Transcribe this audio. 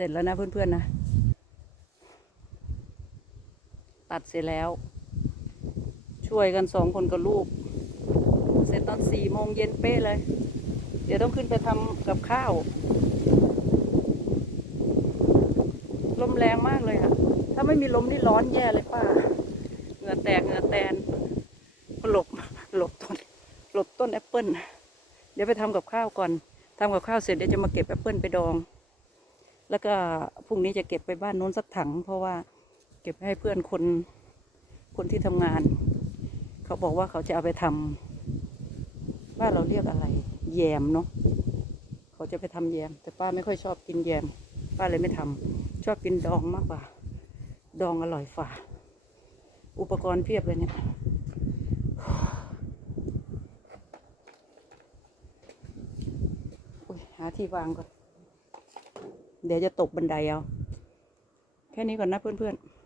เสร็จแล้วนะเพื่อนๆนะ ตัดเสร็จแล้ว ช่วยกันสองคนกับลูก เสร็จตอนสี่โมงเย็นเป๊ะเลย เดี๋ยวต้องขึ้นไปทำกับข้าว ลมแรงมากเลยอะถ้าไม่มีลมนี่ร้อนแย่เลยป้า เหงื่อแตกเหงื่อแตน หลบ หลบต้น หลบต้นแอปเปิลเดี๋ยวไปทำกับข้าวก่อนทำกับข้าวเสร็จเดี๋ยวจะมาเก็บแอปเปิลไปดอง แล้วก็พรุ่งนี้จะเก็บไปบ้านโน้นสักถัง เพราะว่าเก็บให้เพื่อนคนคนที่ทำงาน เขาบอกว่าเขาจะเอาไปทำบ้านเราเรียกอะไร แยมเนาะเขาจะไปทำแยม แต่ป้าไม่ค่อยชอบกินแยม ป้าเลยไม่ทำชอบกินดองมากกว่า ดองอร่อยฝ่า อุปกรณ์เพียบเลยเนี่ยอุ๊ยหาที่วางก่อน เดี๋ยวจะตกบันไดเอา แค่นี้ก่อนนะเพื่อนๆ